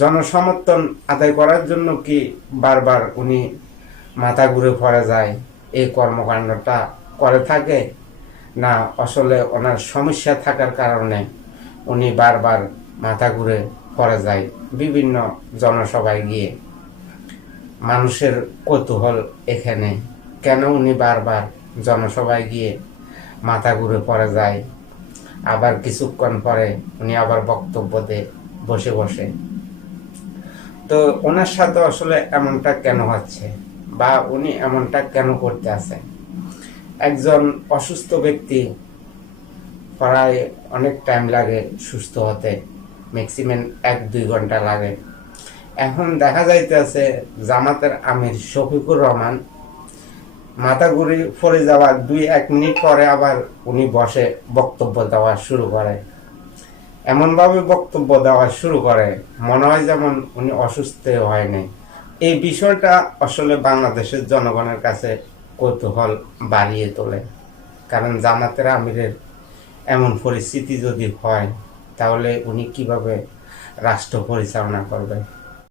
জনসমর্থন আদায় করার জন্য কি বারবার উনি মাথা ঘুরে পড়ে যায় এই কর্মকাণ্ডটা করে থাকে, না আসলে ওনার সমস্যা থাকার কারণে উনি বারবার মাথা ঘুরে পড়ে যায় বিভিন্ন জনসভায় গিয়ে? মানুষের কৌতূহল এখানে, কেন উনি বারবার জনসভায় গিয়ে মাথা ঘুরে পড়ে যায়, আবার কিছুক্ষণ পরে উনি আবার বক্তব্য দেয় বসে বসে। তো ওনার সাথে আসলে এমনটা কেন হচ্ছে, বা উনি এমনটা কেন করতে আছে? একজন অসুস্থ ব্যক্তি প্রায় অনেক টাইম লাগে সুস্থ হতে, ম্যাক্সিমাম 1-2 ঘন্টা লাগে। এখন দেখা যাইতেছে জামাতের আমির শফিকুর রহমান মাথা ঘুরে পড়ে যাওয়া 2-1 মিনিট পরে আবার উনি বসে বক্তব্য দেওয়া শুরু করে। এমনভাবে বক্তব্য দেওয়া শুরু করে মনে হয় যেমন উনি অসুস্থ হয়নি। এই বিষয়টা আসলে বাংলাদেশের জনগণের কাছে কৌতূহল বাড়িয়ে তোলে। কারণ জামাতের আমিরের এমন পরিস্থিতি যদি হয়, তাহলে উনি কিভাবে রাষ্ট্র পরিচালনা করবে?